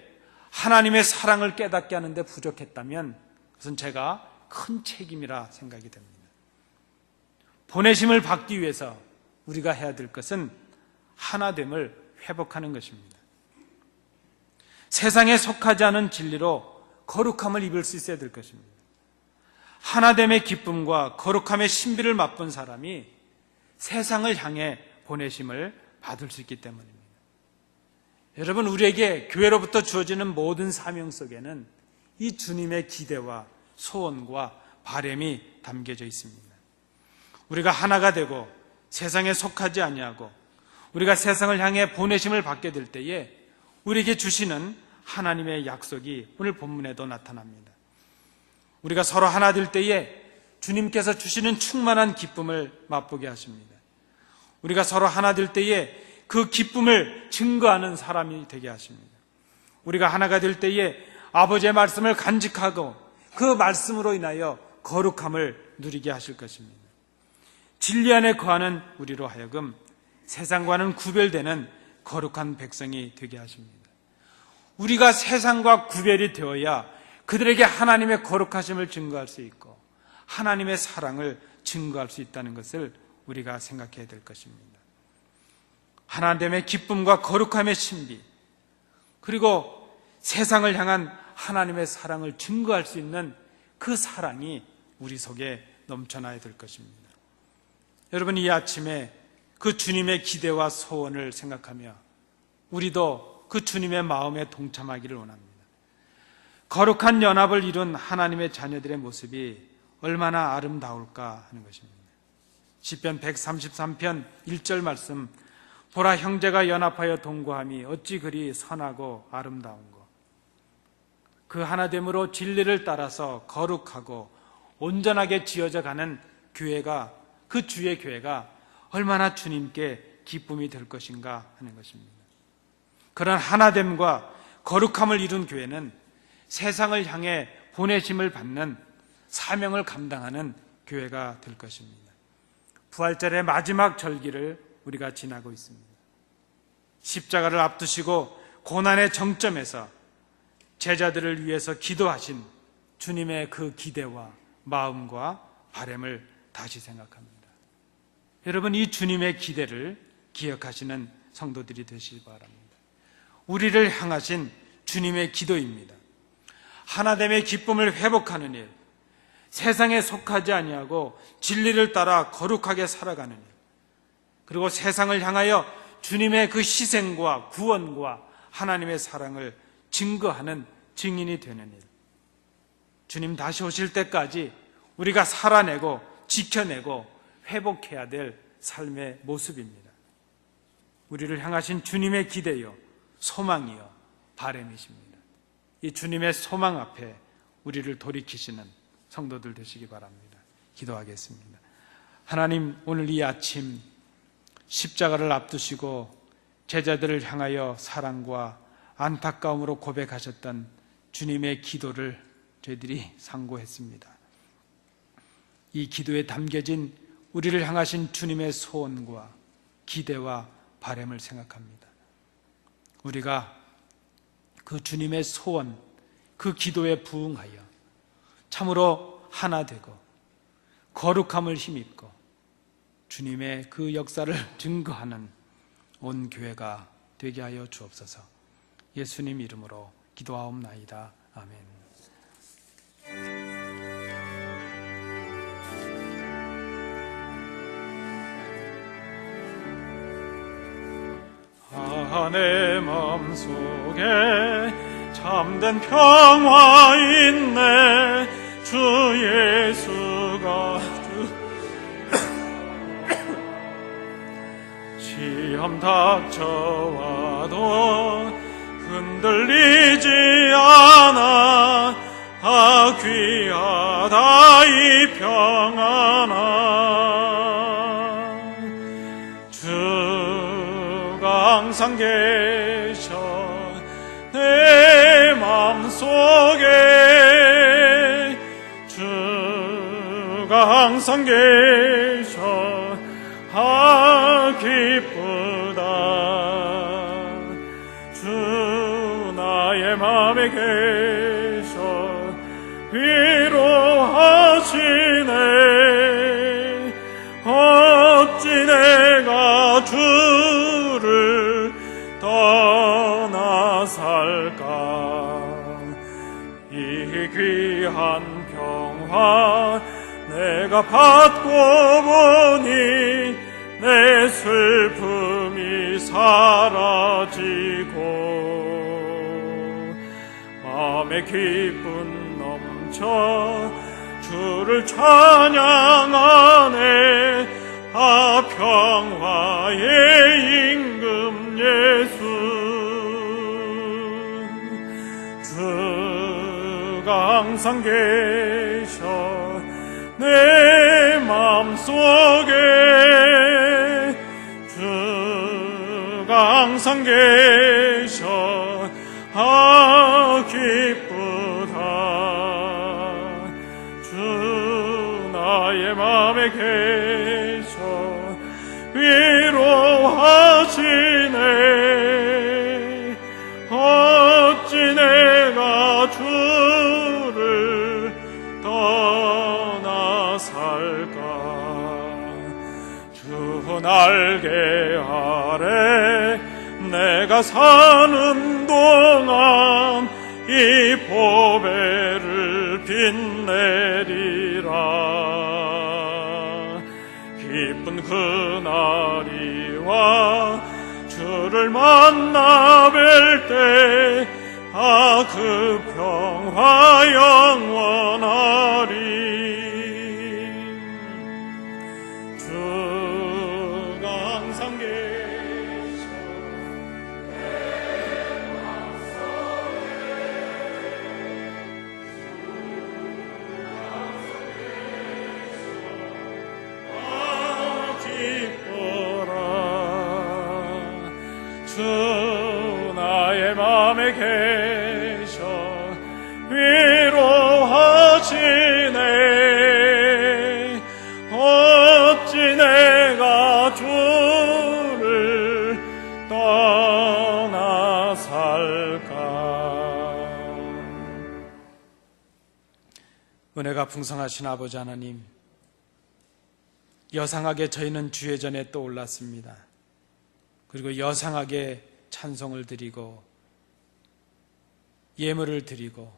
하나님의 사랑을 깨닫게 하는데 부족했다면 그것은 제가 큰 책임이라 생각이 됩니다. 보내심을 받기 위해서 우리가 해야 될 것은 하나됨을 회복하는 것입니다. 세상에 속하지 않은 진리로 거룩함을 입을 수 있어야 될 것입니다. 하나됨의 기쁨과 거룩함의 신비를 맛본 사람이 세상을 향해 보내심을 받을 수 있기 때문입니다. 여러분, 우리에게 교회로부터 주어지는 모든 사명 속에는 이 주님의 기대와 소원과 바람이 담겨져 있습니다. 우리가 하나가 되고 세상에 속하지 아니하고 우리가 세상을 향해 보내심을 받게 될 때에 우리에게 주시는 하나님의 약속이 오늘 본문에도 나타납니다. 우리가 서로 하나 될 때에 주님께서 주시는 충만한 기쁨을 맛보게 하십니다. 우리가 서로 하나 될 때에 그 기쁨을 증거하는 사람이 되게 하십니다. 우리가 하나가 될 때에 아버지의 말씀을 간직하고 그 말씀으로 인하여 거룩함을 누리게 하실 것입니다. 진리 안에 거하는 우리로 하여금 세상과는 구별되는 거룩한 백성이 되게 하십니다. 우리가 세상과 구별이 되어야 그들에게 하나님의 거룩하심을 증거할 수 있고 하나님의 사랑을 증거할 수 있다는 것을 우리가 생각해야 될 것입니다. 하나님의 기쁨과 거룩함의 신비, 그리고 세상을 향한 하나님의 사랑을 증거할 수 있는 그 사랑이 우리 속에 넘쳐나야 될 것입니다. 여러분, 이 아침에 그 주님의 기대와 소원을 생각하며 우리도 그 주님의 마음에 동참하기를 원합니다. 거룩한 연합을 이룬 하나님의 자녀들의 모습이 얼마나 아름다울까 하는 것입니다. 시편 133편 1절 말씀, 보라 형제가 연합하여 동거함이 어찌 그리 선하고 아름다운고. 그 하나됨으로 진리를 따라서 거룩하고 온전하게 지어져 가는 교회가, 그 주의 교회가 얼마나 주님께 기쁨이 될 것인가 하는 것입니다. 그런 하나됨과 거룩함을 이룬 교회는 세상을 향해 보내심을 받는 사명을 감당하는 교회가 될 것입니다. 부활절의 마지막 절기를 우리가 지나고 있습니다. 십자가를 앞두시고 고난의 정점에서 제자들을 위해서 기도하신 주님의 그 기대와 마음과 바람을 다시 생각합니다. 여러분, 이 주님의 기대를 기억하시는 성도들이 되시기 바랍니다. 우리를 향하신 주님의 기도입니다. 하나됨의 기쁨을 회복하는 일, 세상에 속하지 아니하고 진리를 따라 거룩하게 살아가는 일, 그리고 세상을 향하여 주님의 그 희생과 구원과 하나님의 사랑을 증거하는 증인이 되는 일, 주님 다시 오실 때까지 우리가 살아내고 지켜내고 회복해야 될 삶의 모습입니다. 우리를 향하신 주님의 기대요, 소망이요, 바람이십니다. 이 주님의 소망 앞에 우리를 돌이키시는 성도들 되시기 바랍니다. 기도하겠습니다. 하나님, 오늘 이 아침 십자가를 앞두시고 제자들을 향하여 사랑과 안타까움으로 고백하셨던 주님의 기도를 저희들이 상고했습니다. 이 기도에 담겨진 우리를 향하신 주님의 소원과 기대와 바람을 생각합니다. 우리가 그 주님의 소원, 그 기도에 부응하여 참으로 하나 되고 거룩함을 힘입고 주님의 그 역사를 증거하는 온 교회가 되게 하여 주옵소서. 예수님 이름으로 기도하옵나이다. 아멘. 내 마음속에 참된 평화 있네. 주 예수가 시험 닥쳐와도 흔들리지 않아. 귀하다 이 평안아. 주가 항상 계셔 내 맘속에. 주가 항상 계셔 기쁘다. 주 나의 맘에 계셔 위로하시네. 어찌 내가 주를 떠나 살까. 이 귀한 평화 내가 받고 보니 내 슬픔이 사라지고 마음의 기쁨 넘쳐 주를 찬양하네. 평화의 임금 예수. 주가 항상 계셔 내 맘속에. 주가 항상 계셔 기쁘다. 주 나의 맘에 계셔 위로하시네. 어찌 내가 주를 떠나 살까. 주 날개 아래 내가 사는 동안 이 보배를 빛내리라. 기쁜 그날이와 주를 만나 뵐 때 그 평화 영원하리. 주가 항상 계셔 기뻐라. 주 나의 맘에 계셔 위로하시네. 어찌 내 은혜가 풍성하신 아버지 하나님, 여상하게 저희는 주의 전에 떠올랐습니다. 그리고 여상하게 찬송을 드리고 예물을 드리고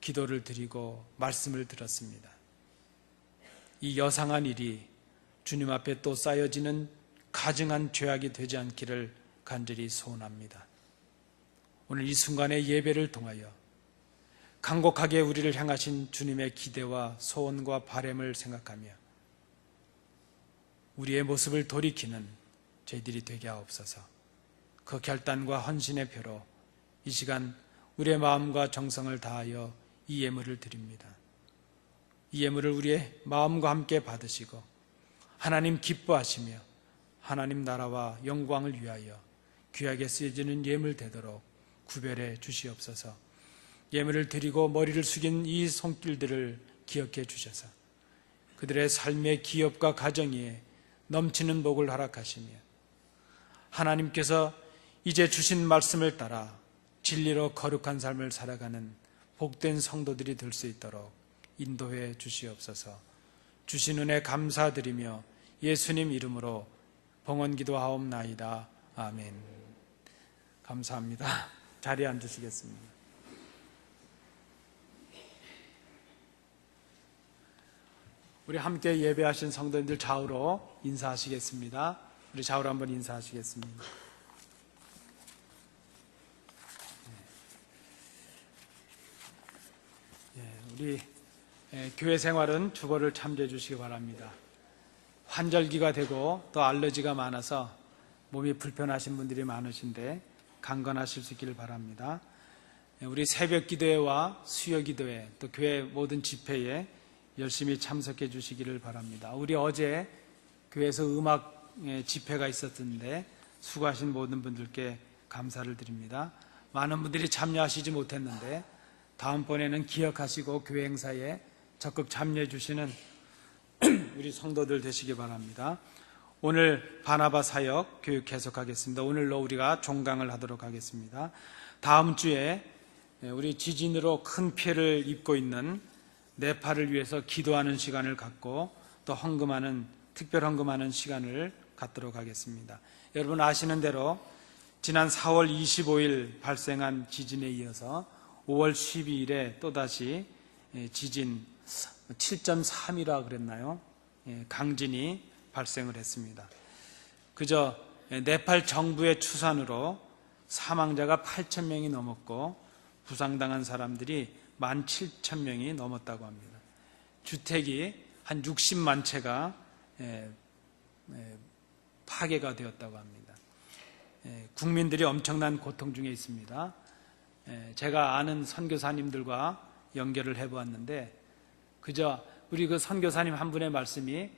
기도를 드리고 말씀을 들었습니다. 이 여상한 일이 주님 앞에 또 쌓여지는 가증한 죄악이 되지 않기를 간절히 소원합니다. 오늘 이 순간의 예배를 통하여 간곡하게 우리를 향하신 주님의 기대와 소원과 바람을 생각하며 우리의 모습을 돌이키는 저희들이 되게 하옵소서. 그 결단과 헌신의 표로 이 시간 우리의 마음과 정성을 다하여 이 예물을 드립니다. 이 예물을 우리의 마음과 함께 받으시고 하나님 기뻐하시며 하나님 나라와 영광을 위하여 귀하게 쓰여지는 예물 되도록 구별해 주시옵소서. 예물을 드리고 머리를 숙인 이 손길들을 기억해 주셔서 그들의 삶의 기업과 가정에 넘치는 복을 허락하시며 하나님께서 이제 주신 말씀을 따라 진리로 거룩한 삶을 살아가는 복된 성도들이 될 수 있도록 인도해 주시옵소서. 주신 은혜 감사드리며 예수님 이름으로 봉헌기도하옵나이다. 아멘. 감사합니다. 자리에 앉으시겠습니다. 우리 함께 예배하신 성도님들 좌우로 인사하시겠습니다. 우리 좌우로 한번 인사하시겠습니다. 우리 교회 생활은 주거를 참조해 주시기 바랍니다. 환절기가 되고 또 알러지가 많아서 몸이 불편하신 분들이 많으신데 강건하실 수 있기를 바랍니다. 우리 새벽 기도회와 수요 기도회 또 교회 모든 집회에 열심히 참석해 주시기를 바랍니다. 우리 어제 교회에서 음악 집회가 있었는데 수고하신 모든 분들께 감사를 드립니다. 많은 분들이 참여하시지 못했는데 다음번에는 기억하시고 교회 행사에 적극 참여해 주시는 우리 성도들 되시기 바랍니다. 오늘 바나바 사역 교육 계속하겠습니다. 오늘로 우리가 종강을 하도록 하겠습니다. 다음 주에 우리 지진으로 큰 피해를 입고 있는 네팔을 위해서 기도하는 시간을 갖고 또 헌금하는 특별 헌금하는 시간을 갖도록 하겠습니다. 여러분 아시는 대로 지난 4월 25일 발생한 지진에 이어서 5월 12일에 또다시 지진 7.3이라 그랬나요? 강진이 발생을 했습니다. 그저 네팔 정부의 추산으로 사망자가 8,000명이 넘었고 부상당한 사람들이 17,000명이 넘었다고 합니다. 주택이 한 60만 채가 파괴가 되었다고 합니다. 국민들이 엄청난 고통 중에 있습니다. 제가 아는 선교사님들과 연결을 해보았는데 그저 우리 그 선교사님 한 분의 말씀이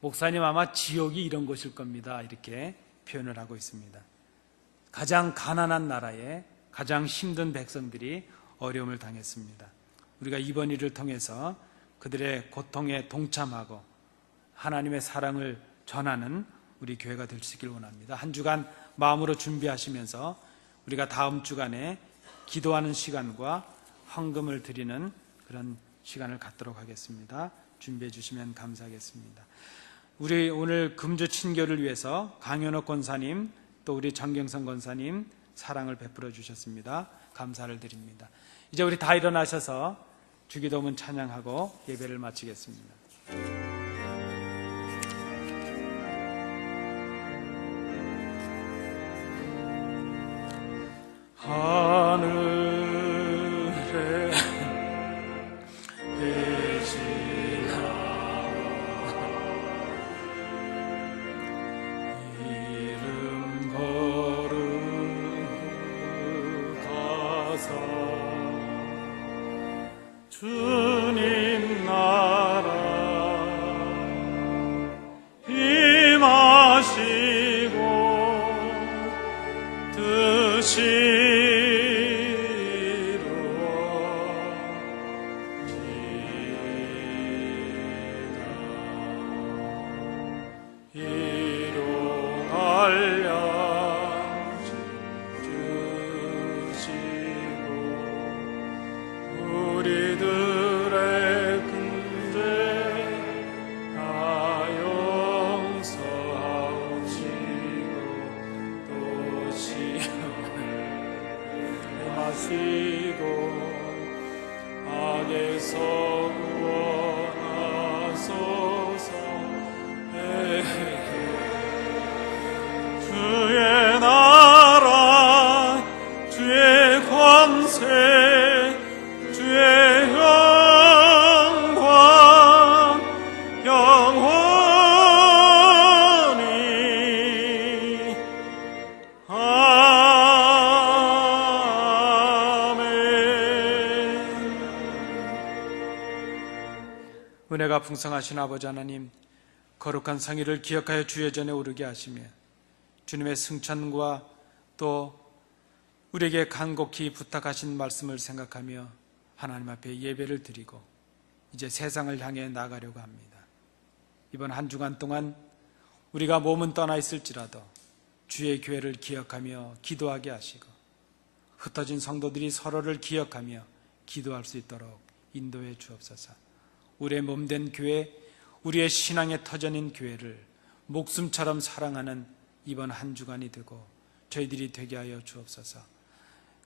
목사님 아마 지옥이 이런 곳일 겁니다 이렇게 표현을 하고 있습니다. 가장 가난한 나라에 가장 힘든 백성들이 어려움을 당했습니다. 우리가 이번 일을 통해서 그들의 고통에 동참하고 하나님의 사랑을 전하는 우리 교회가 될 수 있기를 원합니다. 한 주간 마음으로 준비하시면서 우리가 다음 주간에 기도하는 시간과 헌금을 드리는 그런 시간을 갖도록 하겠습니다. 준비해 주시면 감사하겠습니다. 우리 오늘 금주 친교를 위해서 강현옥 권사님 또 우리 정경선 권사님 사랑을 베풀어 주셨습니다. 감사를 드립니다. 이제 우리 다 일어나셔서 주기도문 찬양하고 예배를 마치겠습니다. 하늘에 배신하고 이름 거룩하사 주님 나라 임하시고 뜻이 우리들 주시고 악에서 구원하소서. 주의 나라 주의 권세 주의 영광 영원히 아멘. 은혜가 풍성하신 아버지 하나님, 거룩한 성의를 기억하여 주의 전에 오르게 하시며 주님의 승천과 또 우리에게 간곡히 부탁하신 말씀을 생각하며 하나님 앞에 예배를 드리고 이제 세상을 향해 나가려고 합니다. 이번 한 주간 동안 우리가 몸은 떠나 있을지라도 주의 교회를 기억하며 기도하게 하시고 흩어진 성도들이 서로를 기억하며 기도할 수 있도록 인도해 주옵소서. 우리의 몸된 교회, 우리의 신앙의 터전인 교회를 목숨처럼 사랑하는 이번 한 주간이 되고 저희들이 되게 하여 주옵소서.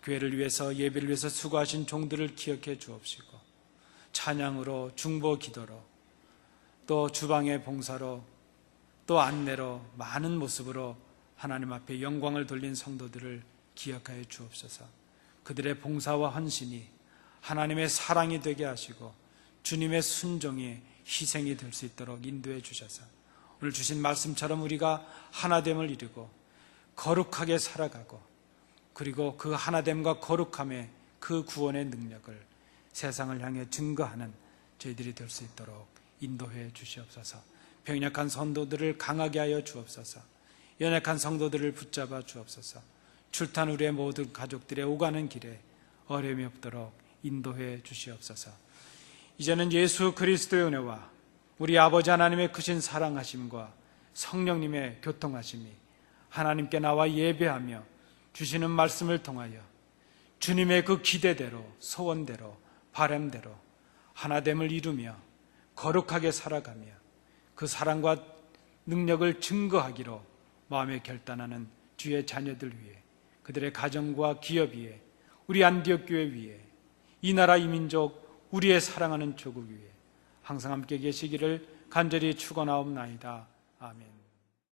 교회를 위해서, 예배를 위해서 수고하신 종들을 기억해 주옵시고 찬양으로, 중보 기도로, 또 주방의 봉사로, 또 안내로 많은 모습으로 하나님 앞에 영광을 돌린 성도들을 기억하여 주옵소서. 그들의 봉사와 헌신이 하나님의 사랑이 되게 하시고 주님의 순종이 희생이 될 수 있도록 인도해 주셔서 오늘 주신 말씀처럼 우리가 하나됨을 이루고 거룩하게 살아가고 그리고 그 하나됨과 거룩함의 그 구원의 능력을 세상을 향해 증거하는 저희들이 될 수 있도록 인도해 주시옵소서. 병약한 성도들을 강하게 하여 주옵소서. 연약한 성도들을 붙잡아 주옵소서. 출탄 우리의 모든 가족들의 오가는 길에 어려움이 없도록 인도해 주시옵소서. 이제는 예수 그리스도의 은혜와 우리 아버지 하나님의 크신 사랑하심과 성령님의 교통하심이 하나님께 나와 예배하며 주시는 말씀을 통하여 주님의 그 기대대로, 소원대로, 바람대로 하나됨을 이루며 거룩하게 살아가며 그 사랑과 능력을 증거하기로 마음에 결단하는 주의 자녀들 위해, 그들의 가정과 기업 위에, 우리 안디옥 교회 위에, 이 나라 이 민족 우리의 사랑하는 조국 위에 항상 함께 계시기를 간절히 축원하옵나이다. 아멘.